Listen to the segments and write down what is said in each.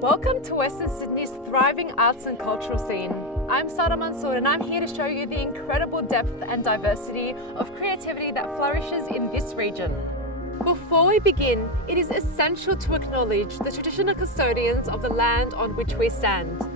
Welcome to Western Sydney's thriving arts and cultural scene. I'm Sara Mansour and I'm here to show you the incredible depth and diversity of creativity that flourishes in this region. Before we begin, it is essential to acknowledge the traditional custodians of the land on which we stand.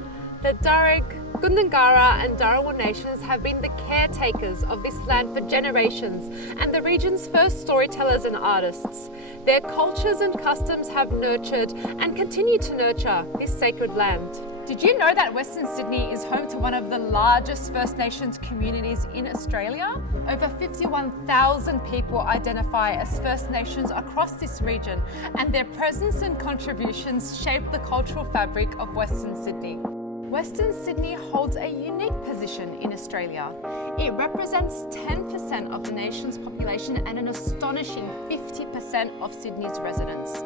The Darug, Gundungurra and Dharawal nations have been the caretakers of this land for generations and the region's first storytellers and artists. Their cultures and customs have nurtured and continue to nurture this sacred land. Did you know that Western Sydney is home to one of the largest First Nations communities in Australia? Over 51,000 people identify as First Nations across this region, and their presence and contributions shape the cultural fabric of Western Sydney. Western Sydney holds a unique position in Australia. It represents 10% of the nation's population and an astonishing 50% of Sydney's residents.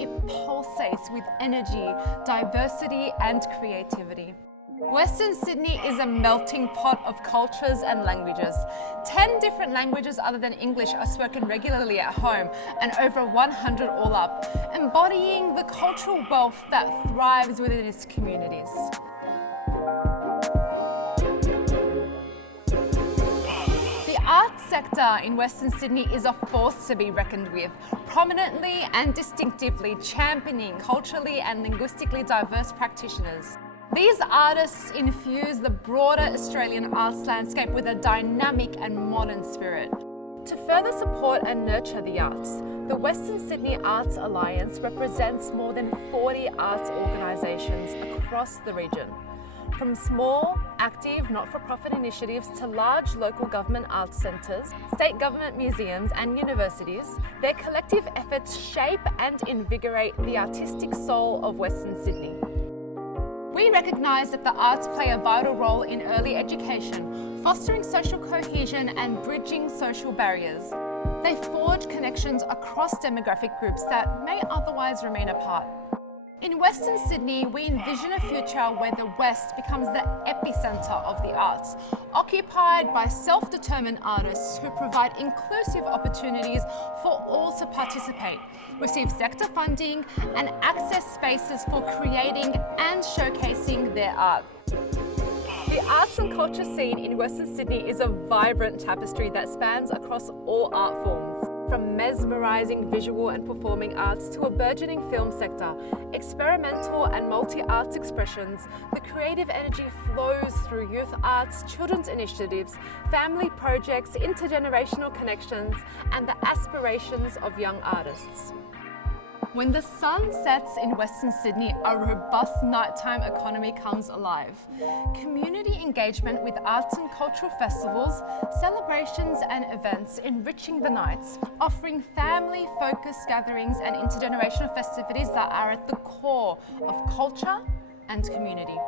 It pulsates with energy, diversity and creativity. Western Sydney is a melting pot of cultures and languages. 10 different languages other than English are spoken regularly at home, and over 100 all up, embodying the cultural wealth that thrives within its communities. The arts sector in Western Sydney is a force to be reckoned with, prominently and distinctively championing culturally and linguistically diverse practitioners. These artists infuse the broader Australian arts landscape with a dynamic and modern spirit. To further support and nurture the arts, the Western Sydney Arts Alliance represents more than 40 arts organisations across the region. From small, active, not-for-profit initiatives to large local government arts centres, state government museums and universities, their collective efforts shape and invigorate the artistic soul of Western Sydney. We recognise that the arts play a vital role in early education, fostering social cohesion and bridging social barriers. They forge connections across demographic groups that may otherwise remain apart. In Western Sydney, we envision a future where the West becomes the epicentre of the arts, occupied by self-determined artists who provide inclusive opportunities for all to participate, receive sector funding and access spaces for creating and showcasing their art. The arts and culture scene in Western Sydney is a vibrant tapestry that spans across all art forms. From mesmerising visual and performing arts to a burgeoning film sector, experimental and multi-arts expressions, the creative energy flows through youth arts, children's initiatives, family projects, intergenerational connections, and the aspirations of young artists. When the sun sets in Western Sydney, a robust nighttime economy comes alive. Community engagement with arts and cultural festivals, celebrations and events enriching the nights, offering family-focused gatherings and intergenerational festivities that are at the core of culture and community.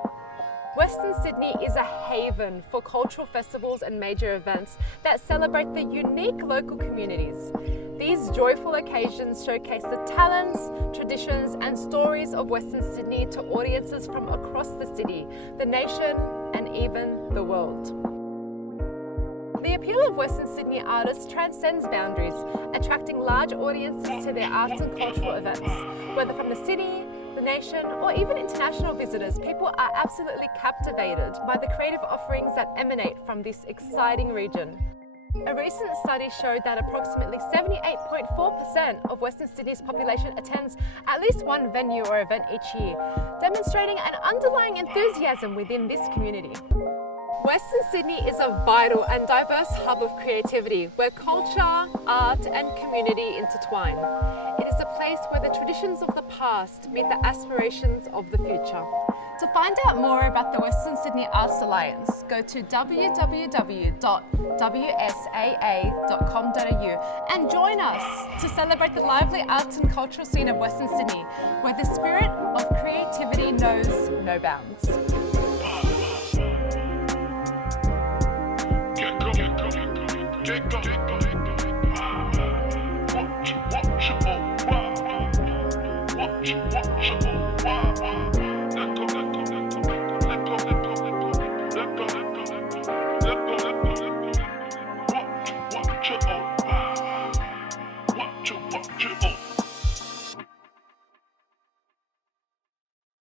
Western Sydney is a haven for cultural festivals and major events that celebrate the unique local communities. These joyful occasions showcase the talents, traditions and stories of Western Sydney to audiences from across the city, the nation and even the world. The appeal of Western Sydney artists transcends boundaries, attracting large audiences to their arts and cultural events. Whether from the city, the nation or even international visitors, people are absolutely captivated by the creative offerings that emanate from this exciting region. A recent study showed that approximately 78.4% of Western Sydney's population attends at least one venue or event each year, demonstrating an underlying enthusiasm within this community. Western Sydney is a vital and diverse hub of creativity where culture, art and community intertwine. It is a place where the traditions of the past meet the aspirations of the future. To find out more about the Western Sydney Arts Alliance, go to www.wsaa.com.au and join us to celebrate the lively arts and cultural scene of Western Sydney, where the spirit of creativity knows no bounds. Get go.